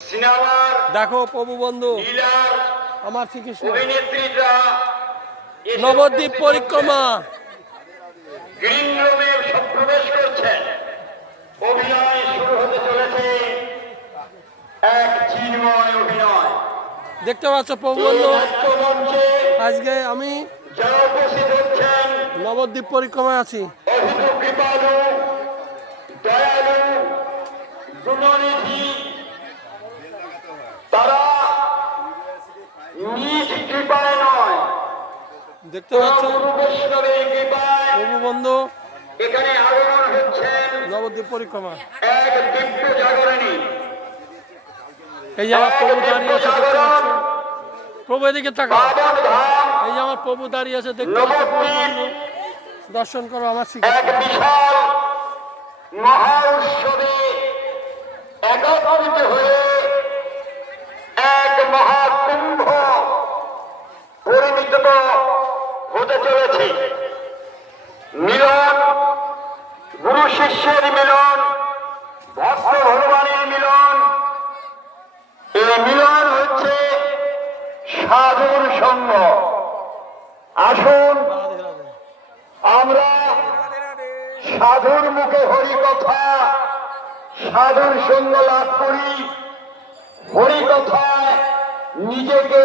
দেখো প্রভু বন্ধু আমার শ্রীকৃষ্ণ নবদ্বীপ পরিক্রমা গ্রিন রুমে প্রবেশ করছেন। অভিনয় শুরু হতে চলেছে, এক চিন্ময় অভিনয় দেখতে পাচ্ছ প্রভু বন্ধু। আজকে আমি যারা উপস্থিত হচ্ছেন নবদ্বীপ পরিক্রমায় আছি। অভূত কৃপালু, দয়ালু, গুণনিধি, তারা নিজ কৃপায় নয়, দেখতে পাচ্ছ বৈষ্ণবের কৃপায় প্রভু বন্ধু এখানে আগমন হচ্ছেন নবদ্বীপ পরিক্রমা। এক দিব্য জাগরণী। এই যে আমার প্রভু দাঁড়িয়ে আছে দেখতে পাচ্ছ। প্রভু এদিকে তাকাও। এই যে আমার প্রভু দাঁড়িয়ে আছে দেখতে পাচ্ছ প্রভু বন্ধু। দর্শন করো আমার এক শ্রীকৃষ্ণ। বিশাল মহা উৎসবে একত্রিত হয়ে এক মহাকুম্ভ পরিণত হতে চলেছে। মিলন, গুরু শিষ্যের মিলন, ভক্ত ভগবানের মিলন। এই মিলন হচ্ছে সাধুর সঙ্গ। আসুন রাধে রাধে। আমরা সাধুর মুখে হরি কথা, সাধুর সঙ্গ লাভ করি, হরি কথায় নিজেকে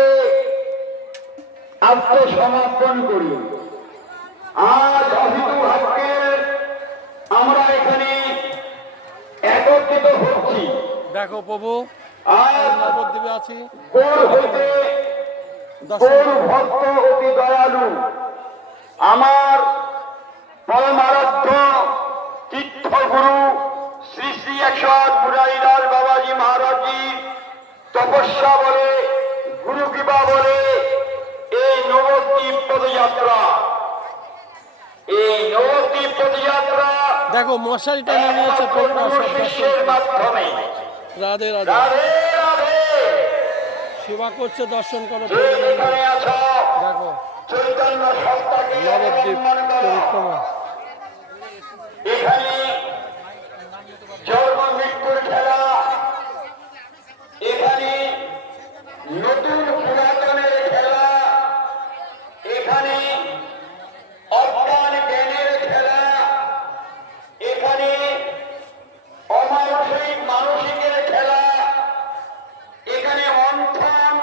আত্মসমর্পণ করি। আজ অভিত ভাগ্যের আমরা এখানে একত্রিত হচ্ছি। দেখো প্রভু আজ নবদ্বীপে আছি। গৌর হইতে গৌর ভক্ত অতি দয়ালু আমার পরমারাধ্য তীর্থগুরু শ্রী শ্রী 108 বুড়াইলাল বাবাজি মহারাজজি তপস্যা বলে, গুরু কৃপা বলে এই নবদ্বীপ পদযাত্রা, এই নবদ্বীপ পদযাত্রা দেখো মশারি টানা নিয়েছে প্রভু শিষ্যের মাধ্যমে। রাধে রাধে। রাধে রাধে। সেবা করছে দর্শন করো যে প্রভু বন্ধু। যেখানে আছো দেখো চৈতন্য সত্তাকে নবদ্বীপ অবলম্বন করো। পরিক্রমা। এখানে জন্ম মৃত্যুর খেলা, এখানে নতুন পুরাতনের খেলা, এখানে অজ্ঞান জ্ঞানের খেলা, এখানে অমানসিক মানসিকের খেলা, এখানে মন্থন,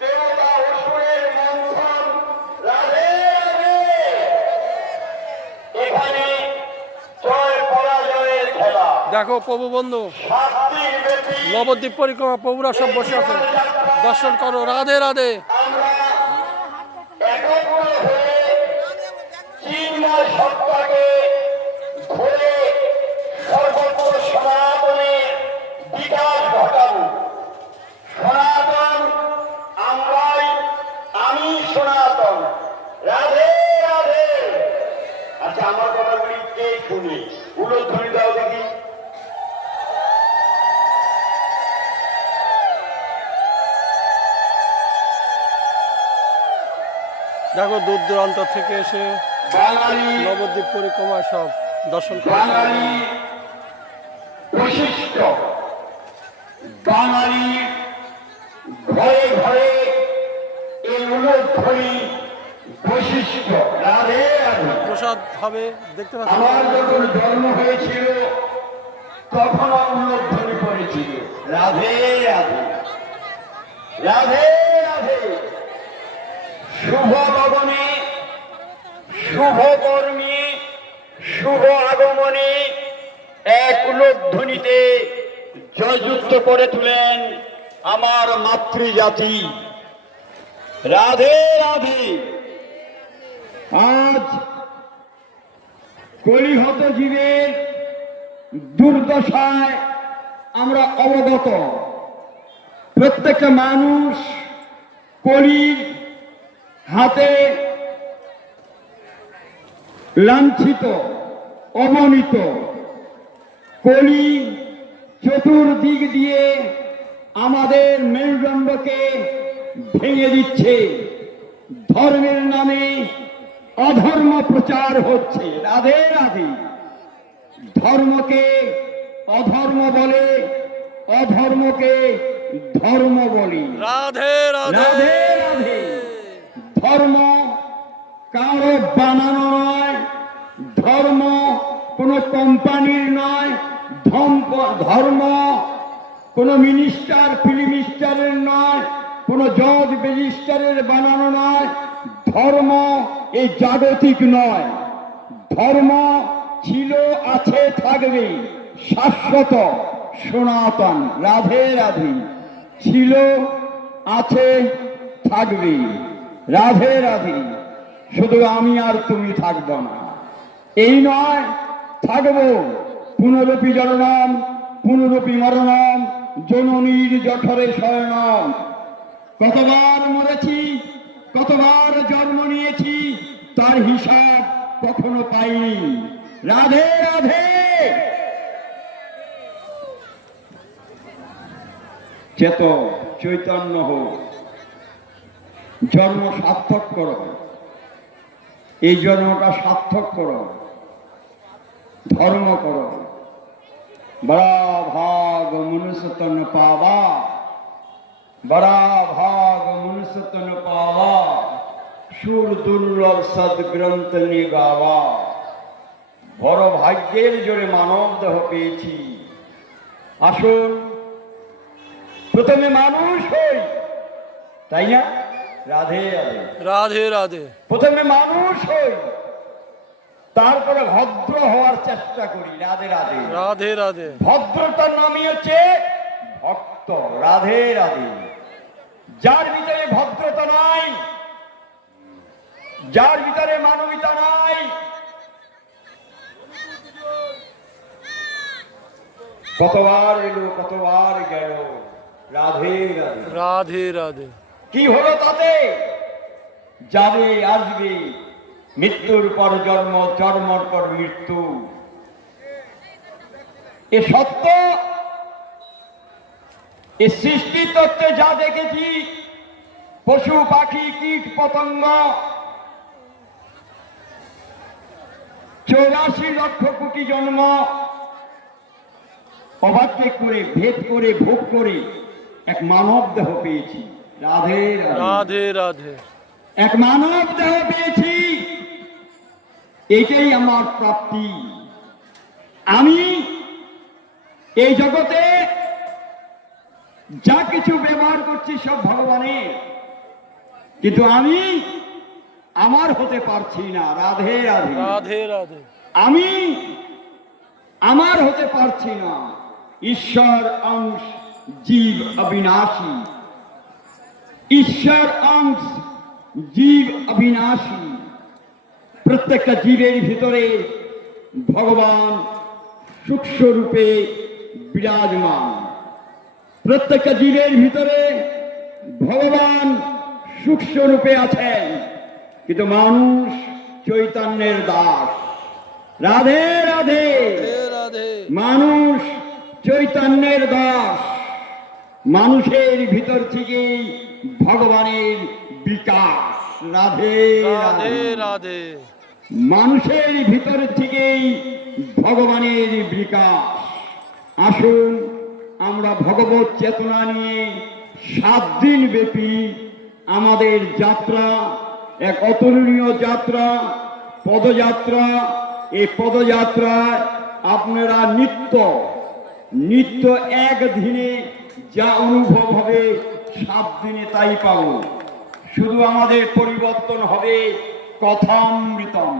দেবতা অসুরের মন্থন। রাধে রাধে। এখানে জয় পরাজয়ের খেলা। দেখো প্রভু বন্ধু 7 দিন ব্যাপী নবদ্বীপ পরিক্রমা প্রভুরা সব বসে আছে দর্শন করো। রাধে রাধে। আমরা একত্র হয়ে চিন্ময় সত্তাকে ধরে সর্বত্র সনাতনের বিকাশ ঘটাবো। সনাতন আমরাই, আমি সনাতন। রাধে রাধে। আচ্ছা, আমার কথাগুলি কে শুনে উলধ্বনি দাও দেখি। দেখো দূর দূরান্ত থেকে এসে বাঙালি, নবদ্বীপ পরিক্রমা সব দর্শন করো। বাঙালি বৈশিষ্ট্য, বাঙালি ঘরে ঘরে এই উলধ্বনি বৈশিষ্ট্য। রাধে রাধে। প্রসাদ হবে দেখতে পাচ্ছ। আমার যখন জন্ম হয়েছিল তখন উলধ্বনি পড়েছিল। রাধে রাধে। রাধে রাধে। শুভ লগনে, শুভ কর্মে, শুভ আগমনে এক উলধ্বনিতে জয়যুক্ত করে তুলেন আমার মাতৃজাতি। রাধে রাধে। আজ কলিহত জীবের দুর্দশায় আমরা অবগত। প্রত্যেকটা মানুষ কলির হাতে লাঞ্ছিত, অবনীত। কলি চতুর্দিক দিয়ে আমাদের মেরুদণ্ডকে ভেঙে দিচ্ছে। ধর্মের নামে অধর্ম প্রচার হচ্ছে। রাধে রাধে। ধর্মকে অধর্ম বলে, অধর্মকে ধর্ম বলি। রাধে রাধে রাধে রাধে। ধর্ম কারো বানানো নয়, ধর্ম কোনো কোম্পানির নয়, ধর্ম কোনো মিনিস্টার ফিল্মিস্টারের নয়, কোনো জজ রেজিস্টারের বানানো নয়, ধর্ম এই জাগতিক নয়। ধর্ম ছিল, আছে, থাকবে শাশ্বত সনাতন। রাধে রাধে। ছিল, আছে, থাকবে। রাধে রাধে। শুধু আমি আর তুমি থাকব না, এই নয়, থাকব পুনরপি জননম পুনরপি মরণম জননীর জঠরে শয়নম। কতবার মরেছি, কতবার জন্ম নিয়েছি, তার হিসাব কখনো পাইনি। রাধে রাধে। চেত চৈতন্য হোক, জন্ম সার্থক করো, এই জন্মটা সার্থক করো, ধর্ম করো। বড়া ভাগ মনুষ্য তন পাওয়া, বড়া ভাগ মনুষ্য তন পাওয়া, সুর দুর্লভ সদ্গ্রন্থ নিয়ে গাওয়া। বড় ভাগ্যের জোরে মানব দেহ পেয়েছি। আসুন প্রথমে মানুষ হই, তাই না? রাধে রাধে। রাধে রাধে। প্রথমে মানুষ হই, তারপরে ভদ্র হওয়ার চেষ্টা করি। রাধে রাধে। রাধে রাধে। ভদ্রতার নামই হচ্ছে ভক্ত। রাধে রাধে। যার ভিতরে ভদ্রতা নাই, যার ভিতরে মানবিকতা নাই, কতবার এলো কতবার গেল। রাধে রাধে। রাধে রাধে। কি হলো তাতে? যাবে আসবে, মৃত্যুর পর জন্ম, জন্মর পর মৃত্যু। এ সত্য। এ সৃষ্টি তত্ত্বে যা দেখেছি, পশু পাখি কীট পতঙ্গ 84 লক্ষ কোটি জন্ম অবাধ্যে করে, ভেদ করে, ভোগ করে এক মানব দেহ পেয়েছি। রাধে রাধে রাধে। এক মানব দেহ পেয়েছি, এইটাই আমার প্রাপ্তি। আমি এই জগতে যা কিছু ব্যবহার করছি সব ভগবানের, কিন্তু আমি আমার হতে পারছি না। রাধে রাধে। রাধে রাধে। আমি আমার হতে পারছি না। ঈশ্বর অংশ, জীব অবিনাশী। ঈশ্বর অংশ, জীব অবিনাশী। প্রত্যেকটা জীবের ভিতরে ভগবান সূক্ষ্ম রূপে বিরাজমান। প্রত্যেকটা জীবের ভিতরে ভগবান সূক্ষ্ম রূপে আছেন, কিন্তু মানুষ চৈতন্যের দাস। রাধে রাধে। রাধে। মানুষ চৈতন্যের দাস। মানুষের ভিতর থেকেই ভগবানের বিকাশ। রাধে রাধে রাধে। মানুষের ভিতর থেকেই ভগবানের বিকাশ। আসুন আমরা ভগবত চেতনা নিয়ে 7 দিন ব্যাপী আমাদের যাত্রা, এক অতুলনীয় যাত্রা, পদযাত্রা। এই পদযাত্রায় আপনারা নিত্য একদিনে যা অনুভব হবে 7 দিনে তাই পাবো। শুধু আমাদের পরিবর্তন হবে কথামৃতম।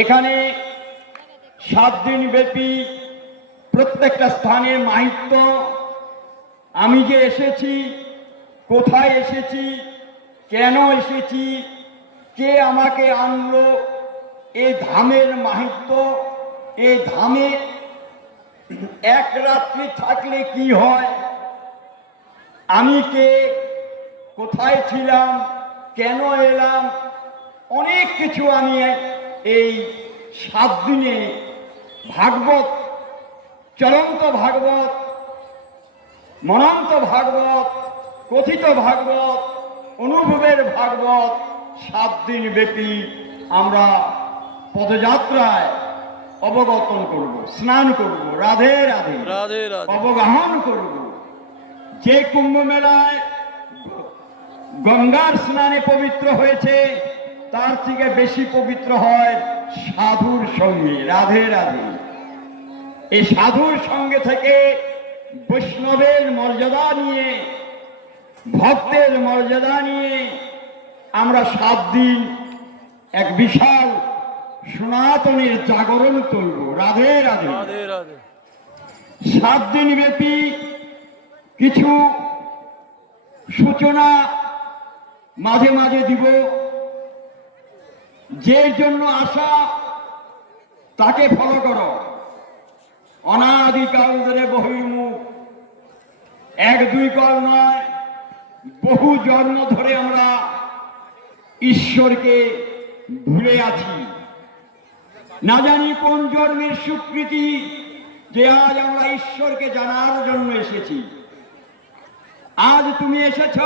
এখানে 7 দিন ব্যাপী প্রত্যেকটা স্থানের মাহাত্ম্য, আমি যে এসেছি, কোথায় এসেছি, কেন এসেছি, কে আমাকে আনলো, এই ধামের মাহাত্ম্য, এই ধামে এক রাত্রি থাকলে কি হয়, আমি কে, কোথায় ছিলাম, কেন এলাম, অনেক কিছু আমি এই 7 দিনে ভাগবত, চলন্ত ভাগবত, মনন্ত ভাগবত, কথিত ভাগবত, অনুভবের ভাগবত 7 দিন ব্যাপী আমরা পদযাত্রায় অবগতন করব, স্নান করব, রাধে রাধে রাধে রাধে অবগাহন করব। যে কুম্ভ মেলায় গঙ্গার স্নানে পবিত্র হয়েছে, তার থেকে বেশি পবিত্র হয় সাধুর সঙ্গে। রাধে রাধে। এই সাধুর সঙ্গে থেকে বৈষ্ণবের মর্যাদা নিয়ে, ভক্তের মর্যাদা নিয়ে আমরা 7 দিন এক বিশাল সনাতনের জাগরণ তুলব। রাধে রাধে। রাধে রাধে 7 দিন ব্যাপী কিছু সূচনা মাঝে মাঝে দিব। যে জন্য আসা তাকে ফলো করো। অনাদিকাল ধরে বহির্মুখ, 1-2 কল নয়, বহু জন্ম ধরে আমরা ঈশ্বরকে ভুলে আছি। না জানি কোন জন্মের স্বীকৃতি যে আজ আমরা ঈশ্বরকে জানার জন্য এসেছি। আজ তুমি এসেছ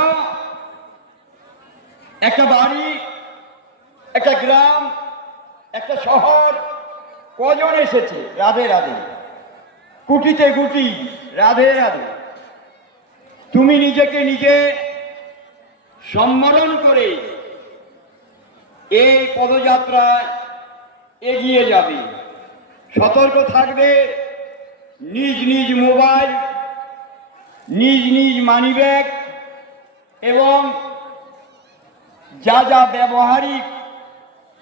একটা বাড়ি, একটা গ্রাম, একটা শহর, কজন এসেছে? রাধে রাধে। কুটিতে কুটি। রাধে রাধে। তুমি নিজেকে নিজে সম্বরণ করে এই পদযাত্রায় এগিয়ে যাবে। সতর্ক থাকবে। নিজ নিজ মোবাইল, নিজ নিজ মানিব্যাগ এবং যা যা ব্যবহারিক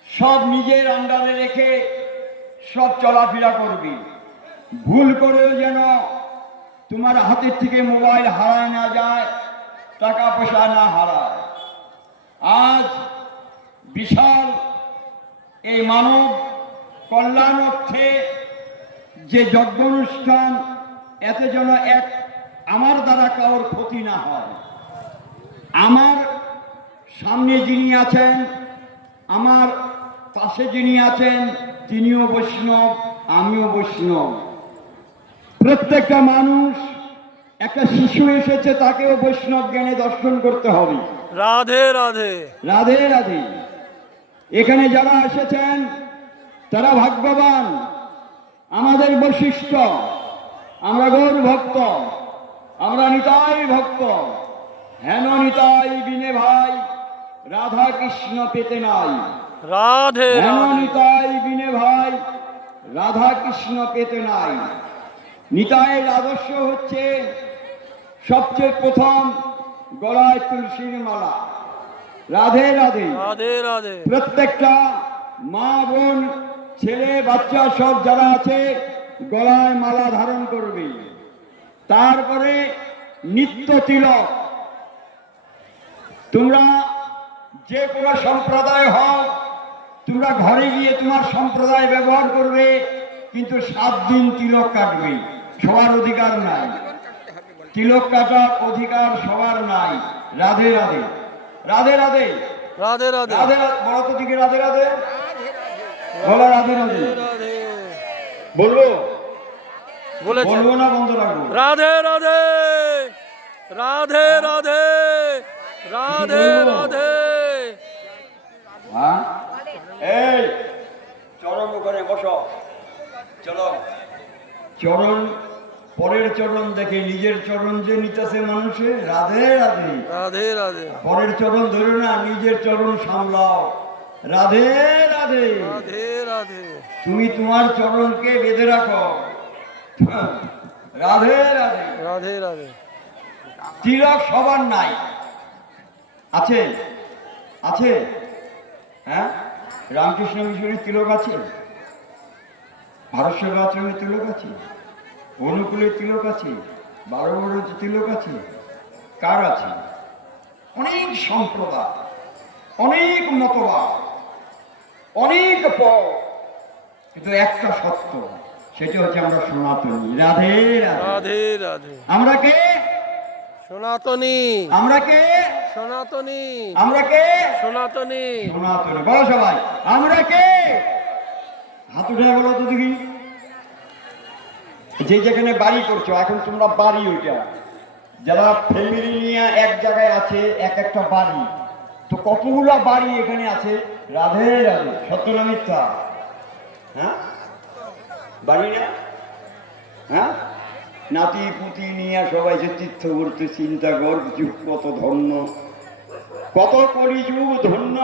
সব নিজের আন্ডারে রেখে সব চলাফেরা করবি। ভুল করেও যেন তোমার হাতের থেকে মোবাইল হারায় না যায়, টাকা পয়সা না হারায়। আজ বিশাল এই মানব কল্যাণ অর্থে যে যজ্ঞ অনুষ্ঠান, এতে যেন আমার দ্বারা কারোর ক্ষতি না হয়। আমার সামনে যিনি আছেন, আমার পাশে যিনি আছেন, তিনিও বৈষ্ণব, আমিও বৈষ্ণব। প্রত্যেকটা মানুষ, একটা শিশু এসেছে, তাকেও বৈষ্ণব জ্ঞানে দর্শন করতে হবে। রাধে রাধে রাধে রাধে। এখানে যারা এসেছেন তারা ভাগ্যবান। আমাদের বৈশিষ্ট্য, আমরা গৌর ভক্ত, আমরা নিতাই ভক্ত। হেন নিতাই বিনে ভাই, রাধা কৃষ্ণ পেতে নাই। রাধে হেন রাধে নিতাই বিনে ভাই, রাধা কৃষ্ণ পেতে নাই। নিতাইয়ের আদর্শ হচ্ছে সবচেয়ে প্রথম গলায় তুলসীর মালা। রাধে রাধে। রাধে রাধে প্রত্যেকটা মা বোন, ছেলে বাচ্চা সব যারা আছে গলায় মালা ধারণ করবে। তারপরে নিত্য তিলক। তোমরা যে কোনো সম্প্রদায় হও, তোমরা ঘরে গিয়ে তোমার সম্প্রদায় ব্যবহার করবে, কিন্তু 7 দিন তিলক কাটবে। সবার অধিকার নাই। তিলক কাটার অধিকার সবার নাই। রাধে রাধে। রাধে রাধে। রাধে রাধে রাধে রাধে। বলো তো দিকে রাধে রাধে। বলো রাধে রাধে। রাধে বলবো বলেছে বলবো না বন্ধ রাখবো? রাধে রাধে রাধে রাধে রাধে রাধে হ্যাঁ, এই চরণ ওখানে বসো। চলো। চরণ, পরের চরণ দেখে নিজের চরণ যে নিতেছে মানুষে। রাধে রাধে। রাধে রাধে পরের চরণ ধরে না, নিজের চরণ সামলাও। রাধে রাধে। রাধে রাধে তুমি তোমার চরণকে বেঁধে রাখো। রাধে রাধে। রাধে রাধে তিলক সবার নাই। আছে? আছে? হ্যাঁ, রামকৃষ্ণ মিশনের তিলক আছে, ভারত সেবা আশ্রমের তিলক আছে, অনুকূলের তিলক আছে, 12 বড় তিলক আছে। কার আছে? অনেক সম্প্রদায়, অনেক মতবাদ, অনেক পথ, কিন্তু একটা সত্য, সেটা হচ্ছে আমরা সনাতনী। রাধে রাধে। রাধে রাধে আমরা কে? সনাতনী আমরা কে? সনাতনী আমরা কে? সনাতনী সনাতনী। বলো সবাই, আমরা কে? হাত উঠে বলো তো দেখি। যে যেখানে বাড়ি করছো, এখন তোমরা বাড়ি, ওইটা যারা ফ্যামিলি নিয়ে এক জায়গায় আছে, এক একটা বাড়ি, তো কতগুলা বাড়ি এখানে আছে। রাধে রাধে। সত্য না মিথ্যা? হ্যাঁ, বাড়ি না? হ্যাঁ, নাতি পুতি নিয়ে সবাই যে তীর্থ করতে, চিন্তা কর যুগ কত ধন্য, কত কলিযুগ ধন্য।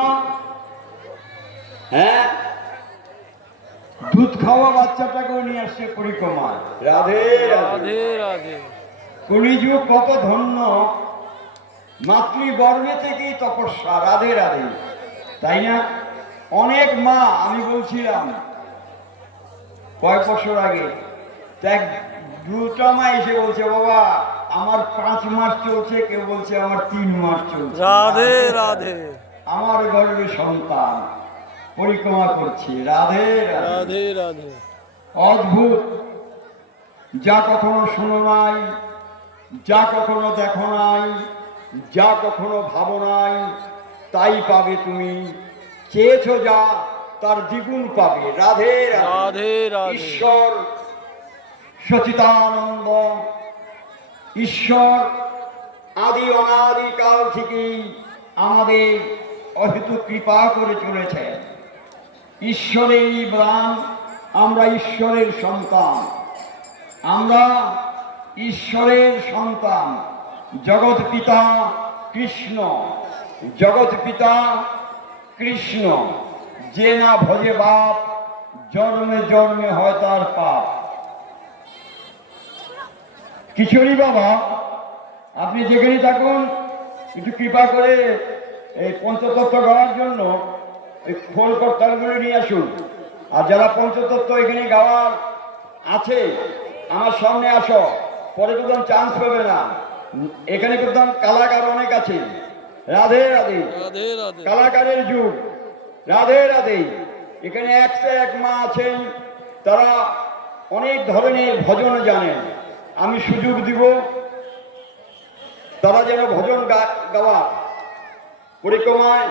হ্যাঁ, দুধ খাওয়া বাচ্চাটাকেও নিয়ে আসছে পরিক্রমায়। রাধে রাধে। রাধে রাধে। কলিযুগ কত ধন্য, মাতৃগর্ভে থেকেই তপস্যা। রাধে রাধে, তাই না? অনেক মা, আমি বলছিলাম কয়েক বছর আগে, দেখ দুটা মা এসে বলছে বাবা আমার 5 মাস চলছে, কেউ বলছে আমার 3 মাস চলছে। রাধে রাধে। আমার গর্ভে সন্তান পরিক্রমা করছে। রাধে রাধে। রাধে রাধে। অদ্ভুত, যা কখনো শোনো নাই, যা কখনো দেখো নাই, যা কখনো ভাবো নাই, তাই পাবে তুমি। চেয়েছো যা, তার দ্বিগুণ পাবে। রাধে রাধে। রাধে রাধে। ঈশ্বর সচিতানন্দ, ঈশ্বর আদি অনাদিকাল থেকেই আমাদের অহেতু কৃপা করে চলেছেন। ঈশ্বরেরই প্রাণ, আমরা ঈশ্বরের সন্তান, আমরা ঈশ্বরের সন্তান। জগৎ পিতা কৃষ্ণ, জগৎ পিতা কৃষ্ণ। যে না ভজে বাপ, জন্মে জন্মে হয় তার পাপ। কিশোরী বাবা, আপনি যেখানে থাকুন একটু কৃপা করে এই পঞ্চতত্ত্ব গাওয়ার জন্য এই খোল করতালগুলো নিয়ে আসুন। আর যারা পঞ্চতত্ত্ব এখানে গাওয়ার আছে আমার সামনে আসো, পরে কোথাও চান্স পাবে না। এখানে কোথাও কালাকার অনেক আছে। রাধে রাধে। রাধে রাধে। কালাকারের যুগ। রাধে রাধে। এখানে 101 মা আছেন, তারা অনেক ধরনের ভজন জানেন। আমি সুযোগ দিব তারা যেন ভজন গাওয়া পরিক্রমায়।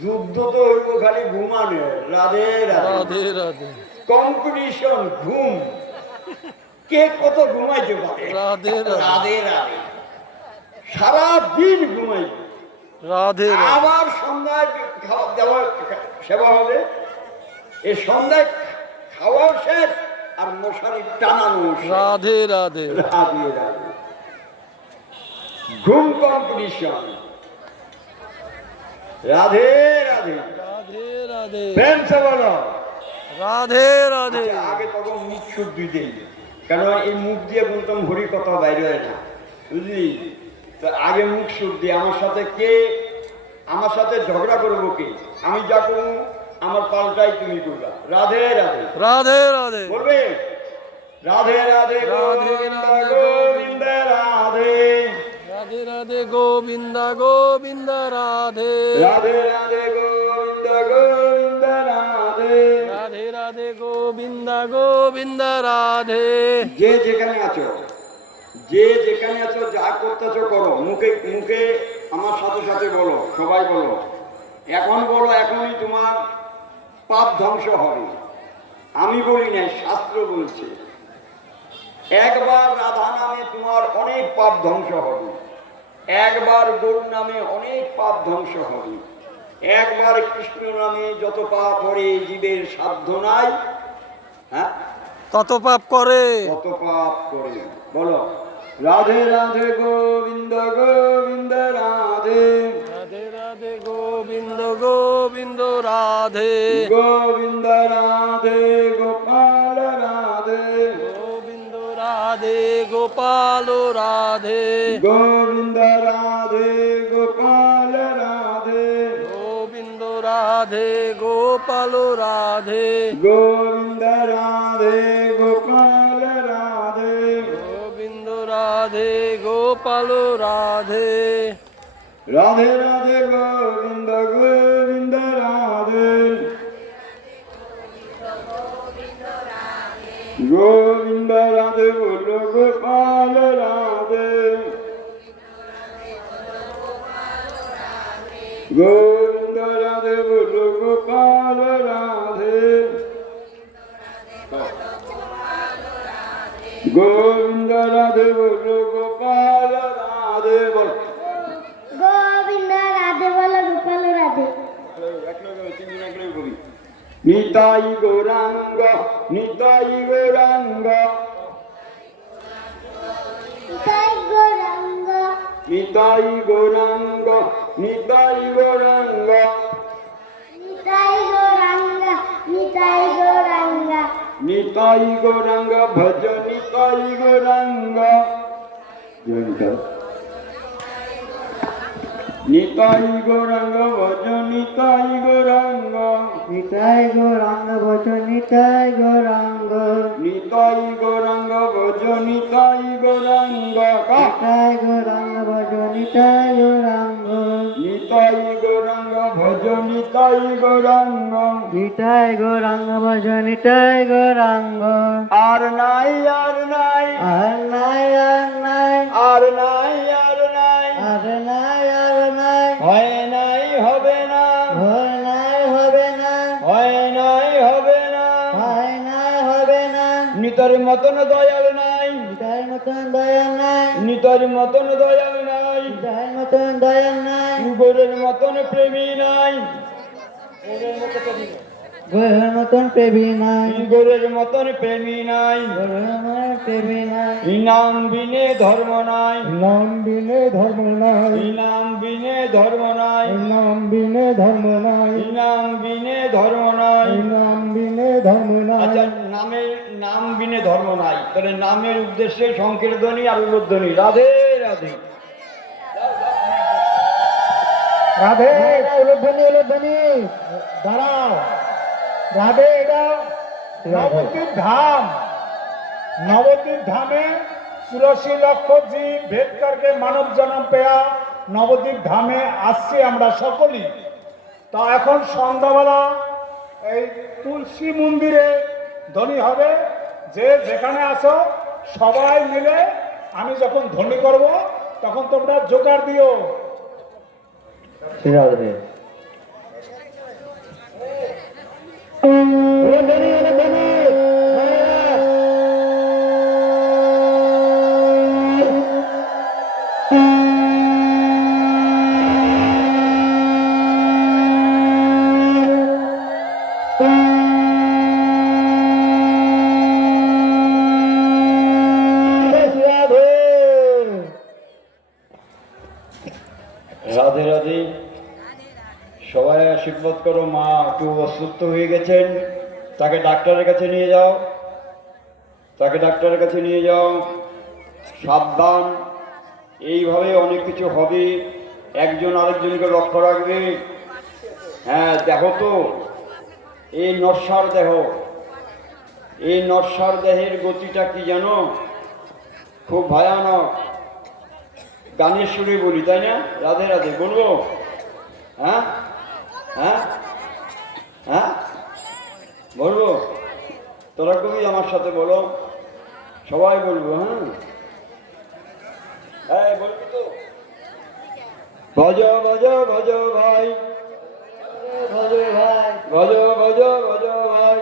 যুদ্ধ তো হইব খালি ঘুমানে। রাধে রাধে। রাধে রাধে। কম্পিটিশন, ঘুম, কে কত ঘুমাইতে পারে। রাধে রাধে। রাধে রাধে। সারাদিন ঘুমাই, রাধে রাধে। আবার সন্ধ্যায় খাওয়া দেওয়া সেবা হবে। এই সন্ধ্যায় খাওয়াও শেষ আর মশারি টানানো শেষ। রাধে রাধে। রাধে রাধে। ঘুম কম্পিটিশন। রাধে রাধে। রাধে রাধে। প্রেম সে বলো। রাধে রাধে। আচ্ছা, আগে তখন মুখ শুদ্ধি দেই, কারণ এই মুখ দিয়ে বলতাম হরি কথা বাইরে হয় না, বুঝলি তো। আগে মুখ শুদ্ধি। আমার সাথে কে, আমার সাথে ঝগড়া করবো কে? আমি যা করবো আমার পাল্টাই তুমি করবা। রাধে রাধে। রাধে রাধে। বলবে রাধে রাধে গোবিন্দ গোবিন্দ রাধে। রাধে রাধে গোবিন্দ গোবিন্দ রাধে। রাধে রাধে গোবিন্দ গোবিন্দ রাধে। রাধে রাধে গোবিন্দ গোবিন্দ রাধে। যে যেখানে আছো, যে যেখানে আছো, যা করতেছো করো। মুখে মুখে আমার সাথে সাথে বলো, সবাই বলো। এখন বলো, এখনই তোমার পাপ ধ্বংস হবে। আমি বলি না, শাস্ত্র বলছে। একবার রাধা নামে তোমার অনেক পাপ ধ্বংস হবে, একবার গরু নামে অনেক পাপ ধ্বংস হবে, একবার কৃষ্ণ নামে যত পাপ করে জীবের সাধ্য নাই। হ্যাঁ, তত পাপ করে। কত পাপ করে। বলো রাধে রাধে গোবিন্দ গোবিন্দ রাধে। রাধে রাধে গোবিন্দ গোবিন্দ রাধে। গোবিন্দ রাধে গোপাল রাধে। গোবিন্দ রাধে গোপাল রাধে। গোবিন্দ রাধে গোপাল রাধে। গোবিন্দ রাধে গোপাল রাধে। গোবিন্দ রাধে গোপাল রাধে। গোবিন্দ রাধে গোপাল রাধে। রাধে রাধে গোবিন্দ গোবিন্দ রাধে। গোবিন্দ রাধে বলো গোপাল রাধে। গোবিন্দ রাধে বলো গোপাল রাধে। গোবিন্দ রাধে বলো গোপাল রাধে। বল গোবিন্দ রাধে বলো গোপাল রাধে। নিতাই গৌরাঙ্গ নিতাই গৌরাঙ্গ নিতাই গৌরাঙ্গ নিতাই গৌরাঙ্গ নিতাই গৌরাঙ্গ ভজ নিতাই গৌরাঙ্গ নিতাই গৌরাঙ্গ ভজ নিতাই গৌরাঙ্গ নিতাই গৌরাঙ্গ ভজ নিতাই গৌরাঙ্গ নিতাই গৌরাঙ্গ ভজ নিতাই গৌরাঙ্গ নিতাই গৌরাঙ্গ ভজ নিতাই গৌরাঙ্গ নিতাই গৌরাঙ্গ ভজ নিতাই গৌরাঙ্গ নিতাই গৌরাঙ্গ ভজ নিতাই গৌরাঙ্গ আর নাই আর নাই আর নাই আর নাই আর নাই আর নাই আর নাই আর নাই হয় নাই হবে না হয় নাই হবে না হয় নাই হবে না হয় নাই হবে না নিতার মতন দয়াল নাই নিতাই মতন দয়া নাই নিতার মতন দয়াল নাই নিতাই মতন দয়া নাই গোরের মতন প্রেমী নাই গোহের মতন প্রেমী নাই গোরের মতন প্রেমী নাই গোহের মতন প্রেমী নাই নাম বিনে ধর্ম নাই নাম বিনে ধর্ম নাই নাম বিনে ধর্ম নাই নাম বিনে ধর্ম নাই নাম বিনে ধর্ম নাই নাম বিনে ধর্ম নাই আচ্ছা নাম বিনে ধর্ম নাই তাহলে নামের উদ্দেশ্যে সংকীর্তনী আর উল্লোধ্বনি রাধে রাধে রাধে উলধ্বনি উলধ্বনি দাঁড়াও রাধে এটা নবদ্বীপ ধাম नवद्वीप धामे 84 লক্ষ জীব ভেদ করকে মানব জন্ম পেয়া নবদ্বীপ ধামে আসছি আমরা সকলেই। তা এখন সন্ধ্যাবেলা এই তুলসী মন্দিরে ধ্বনি হবে, যে যেখানে আসো সবাই মিলে আমি যখন ধ্বনি করব তখন তোমরা জোগাড় দিও। রাধে উলধ্বনি উলধ্বনি রাধে রাধে। সবাই আশীর্বাদ করো। মা একটু অসুস্থ হয়ে গেছেন, তাকে ডাক্তারের কাছে নিয়ে যাও, তাকে ডাক্তারের কাছে নিয়ে যাও। সাবধান, এইভাবে অনেক কিছু হবে, একজন আরেকজনকে লক্ষ্য রাখবে। হ্যাঁ, দেখো তো এই নশ্বর দেহ, এই নশ্বর দেহের গতিটা কি জানো? খুব ভয়ানক। গানের সুরে বলি, তাই না? রাধে রাধে বলবো? হ্যাঁ হ্যাঁ হ্যাঁ বলবো? তোরা কবি আমার সাথে বলো, সবাই বলবো। হ্যাঁ বলবি তো? ভজ ভজ ভজ ভাই, ভজ ভাই ভজ ভজ ভজ ভাই,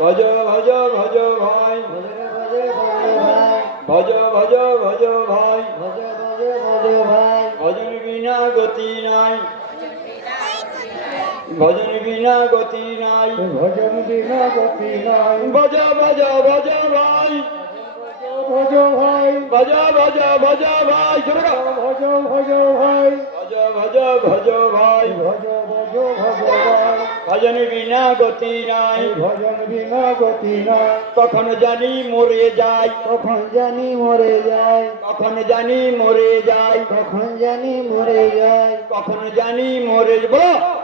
ভজ ভজ ভজ ভাই, ভজ ভজ ভজ ভাই ভজ ভজ ভজ ভাই। ভজ ভজ ভজ ভাই ভজন বিনা গতি নাই, ভজন বিনা গতি নাই। ভজন বিনা গতি নাই ভজ ভজ ভজ ভাই, ভজ ভাই ভজ ভজ ভজ ভাই। জোরে গাও। ভজ ভজ ভাই ভজ ভজ ভজ ভাই, ভজ ভজ ভজ ভাই ভজন বিনা গতি নাই। ভজন বিনা গতি নাই কখন জানি মরে যাই, কখন জানি মরে যায় কখন জানি মরে যাই, কখন জানি মরে যায় কখন জানি মরে যাব,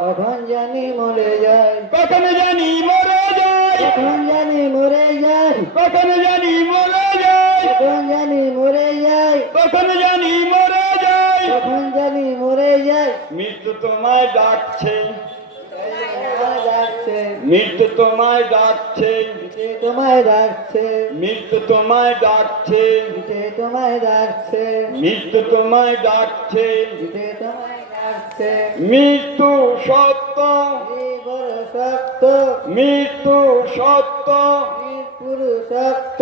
কখন জানি মরে যায় কখন জানি মরে যাই, কখন জানি মরে যায় কখন জানি মরে যাই, কখন জানি মরে যায় কখন জানি মরে যাই। কখন জানি মরে যায় মৃত্যু তোমায় ডাকছে, ডাকছে মৃত্যু তোমায় ডাকছে, পিঠে তোমায় ডাকছে মৃত্যু তোমায় ডাকছে, পিঠে তোমায় ডাকছে মৃত্যু তোমায় ডাকছে। পিঠে তোমায় ডাকছে মৃত্যু সত্য, এই বড় শক্ত মৃত্যু সত্য। পুরুষ শক্ত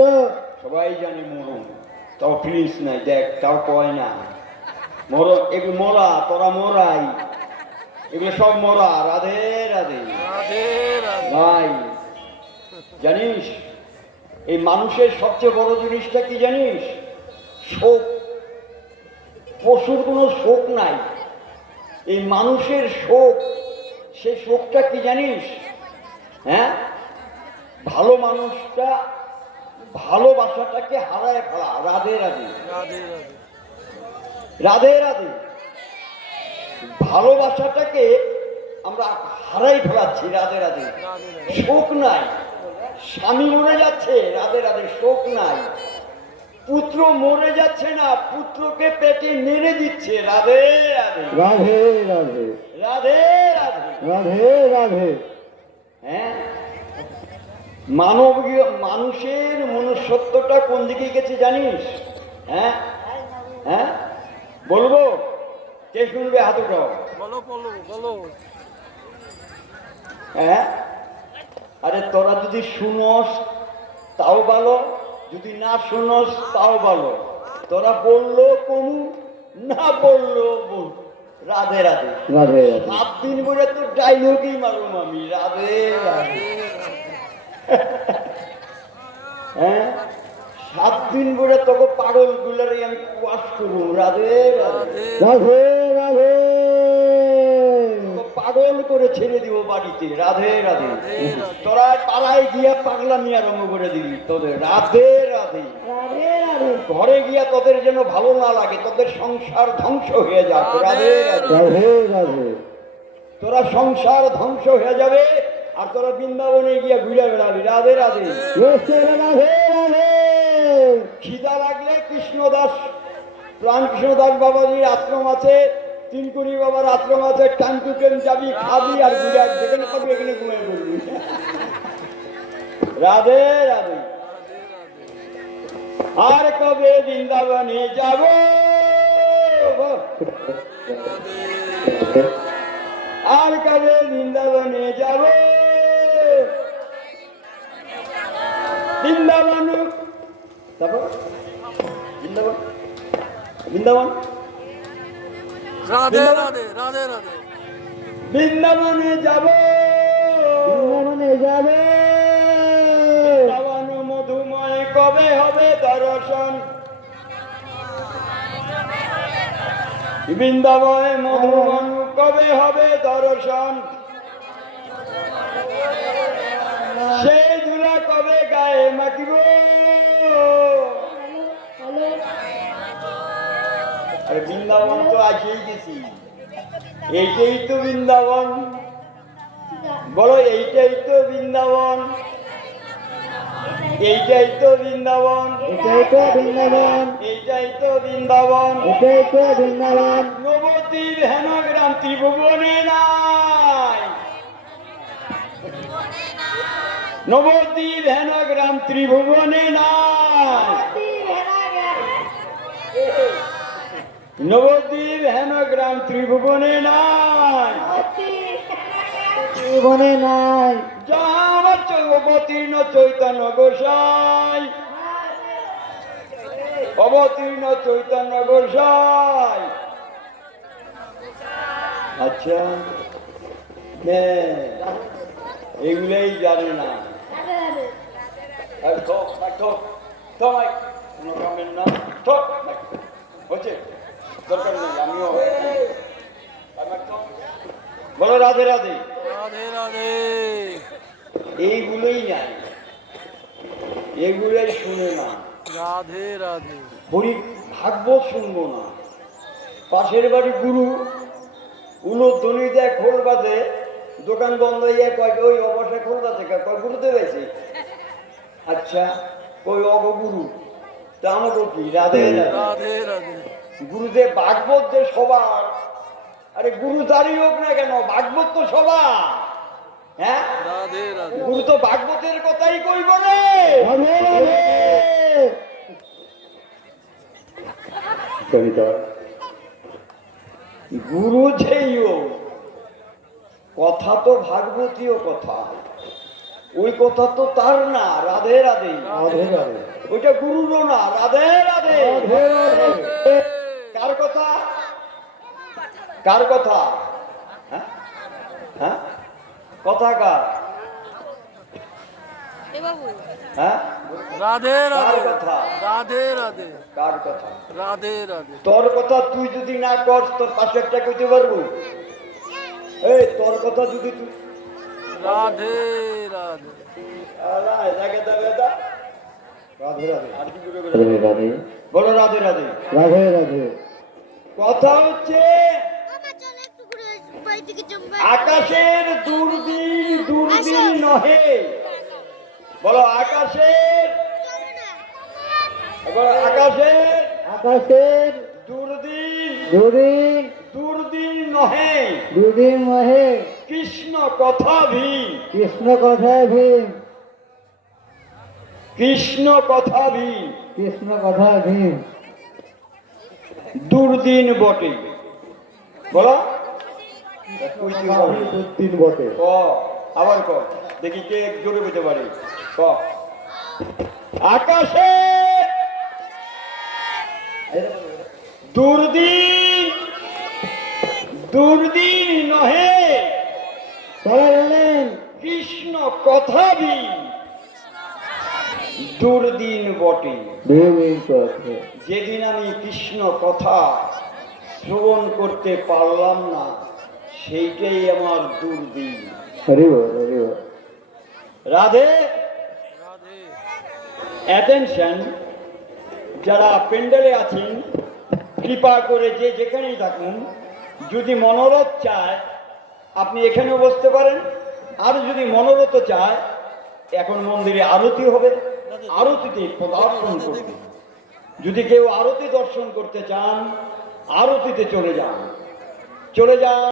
সবাই জানে মরণ, তাও ফিনিস নাই। দেখ, তাও কয় না মরণ। একটু মরা, তোরা মরাই। এগুলো সব মরা। রাধে রাধে। রাধে রাধে। ভাই জানিস এই মানুষের সবচেয়ে বড় জিনিসটা কি জানিস? শোক। পশুর কোনো শোক নাই, এই মানুষের শোক। সেই শোকটা কি জানিস? হ্যাঁ, ভালো মানুষটা ভালোবাসাটাকে হারায় ফেলা। রাধে রাধে। রাধে রাধে। রাধে রাধে। ভালোবাসাটাকে আমরা হারাই ফেলাচ্ছি। রাধে রাধে। রাধে রাধে। শোক নাই, স্বামী মরে যাচ্ছে। রাধে রাধে। শোক নাই, পুত্র মরে যাচ্ছে না, পুত্রকে পেটে মেরে দিচ্ছে। রাধে রাধে। রাধে রাধে। রাধে রাধে। রাধে রাধে। হ্যাঁ, মানুষের মনুষ্যত্বটা কোন দিকে গেছে জানিস? হ্যাঁ হ্যাঁ, বলবো? কে শুনবে? হাত উঠাও। বলো বলো বলো। হ্যাঁ, আরে তোরা যদি শুনস তাও ভালো, যদি না শুনস তাও ভালো। তোরা বললো কমু, না বললো বল। রাধে রাধে। রাধে রাধে। 7 দিন বলে তো ডাইলগই মারুম আমি। রাধে রাধে। হ্যাঁ, 7 দিন বলে তোকে পাগল গুলারে আমি ওয়াশ করবো। রাধে রাধে। রাধে রাধে। পাগল করে ছেড়ে দিব বাড়িতে। রাধে রাধে। তোরা পাড়ায় গিয়া পাগলামি আরম্ভ করে দিবি তোদের। রাধে রাধে। রাধে রাধে। ঘরে গিয়া তোদের যেন ভালো না লাগে, তোদের সংসার ধ্বংস হয়ে যাক। রাধে রাধে। রাধে রাধে। তোরা সংসার ধ্বংস হয়ে যাবে আর তোরা বৃন্দাবনে গিয়া ঘুরে বেড়াবি। রাধে রাধে। রাধে রাধে। খিদা লাগলে কৃষ্ণদাস, রামকৃষ্ণ দাস বাবাজির আশ্রম আছে, তিনকুনি বাবার আশ্রম আছে। টাইম টু টাইম যাবি, খাবি আর ঘুরে আসবি। যেখানে পাবি এখানে ঘুমিয়ে পড়বি। রাধে রাধে। আর কবে বৃন্দাবনে যাব, আর কবে বৃন্দাবনে যাব, বৃন্দাবন। তারপর বৃন্দাবন, বৃন্দাবন, রাধে রাধে। রাধে রাধে। বৃন্দাবনে যাব, বৃন্দাবনে যাবে। বৃন্দাবন মধুময় কবে হবে দর্শন, বৃন্দাবনে মধুবন কবে হবে দর্শন, সেই ধুলা কবে গায়ে মাখিব। আরে বৃন্দাবন তো আসেই গেছি, এইটাই তো বৃন্দাবন। বলো এইটাই তো বৃন্দাবন, এইটাই তো বৃন্দাবন, এটাই তো বৃন্দাবন। এইটাই তো বৃন্দাবন। এটাই তো বৃন্দাবন। নবদ্বীপ হেনগ্রাম ত্রিভুবনে নাই, নবদ্বীপ হেনগ্রাম ত্রিভুবনে নাই, নবদ্বীপ হেনগ্রাম ত্রিভুবনে নাই। জীবনে নাই। যাহা আমার অবতীর্ণ চৈতন্য গোসাই, অবতীর্ণ চৈতন্য গোসাই। আচ্ছা, এগুলাই জানে না। কোনো কামের না, হচ্ছে দরকার নেই। আমিও বলো রাধে রাধে। রাধে রাধে। এইগুলোই নাই, এগুলোই শুনে না। রাধে রাধে। হরি ভাগবত শুনবো না। পাশের বাড়ি গুরু উলুধ্বনি দেয়, খোল বাজে, দোকান বন্ধ হয়ে কয় ওই অবশ্যই খোল বাজে, কয় গুরুতে গেছে। আচ্ছা, ওই অগগুরু তা আমাকে কি? রাধে রাধে। রাধে রাধে। গুরুদেব ভাগবত যে সবার, আরে গুরু দাঁড়িয়ে হোক না কেন, ভাগবত তো সবার। হ্যাঁ, রাধে রাধে। গুরু তো ভাগবতের কথাই কইব রে। রাধে রাধে। গুরু যেই হোক, কথা তো ভাগবতীয় কথা, ওই কথা তো তার না। রাধে রাধে। রাধে রাধে। ওইটা গুরুরও না। রাধে রাধে। রাধে রাধে। কার কথা? কার কথা? হ্যাঁ, হ্যাঁ কথা কার? হ্যাঁ রাধে কার রাধে কথা? রাধে রাধে কার কথা? রাধে রাধে। তোর কথা তুই যদি না কর তোর পাশেরটা কইতে পারবো? এই তোর কথা যদি তুই রাধে রাধে। রাধে রাধে। আর কি করে বলে? রাধে রাধে বলো রাধে রাধে। রাধে রাধে কথা হচ্ছে আকাশের দূরদিন দূরদিন নহে। বলো আকাশের, বলো আকাশের আকাশের দূরদিন দুদিন দূরদিন নহে। দুদিন মহে কৃষ্ণ কথা ভীম, কৃষ্ণ কথা ভীম কৃষ্ণ কথা ভীম কৃষ্ণ কথা ভীম দুর্দিন বটে। বলো দুদিন বটে। ক আবার ক দেখি কে জোরে বলতে পারে। ক আকাশে দুর্দিন দুর্দিন নহে। তারা বলেন কৃষ্ণ কথা ভীম দুর্দিন বটে। ভীম কথা যেদিন আমি কৃষ্ণ কথা শ্রবণ করতে পারলাম না সেইটাই আমার দুর্দিন। হরি বল হরি বল। রাধে রাধে। অ্যাটেনশন, যারা প্যান্ডেলে আছেন কৃপা করে যে যেখানেই থাকুন, যদি মনোরথ চায় আপনি এখানেও বসতে পারেন, আর যদি মনোরথ চায় এখন মন্দিরে আরতি হবে, আরতিতে দর্শন করতে। যদি কেউ আরতি দর্শন করতে চান আরতিতে চলে যান, চলে যান।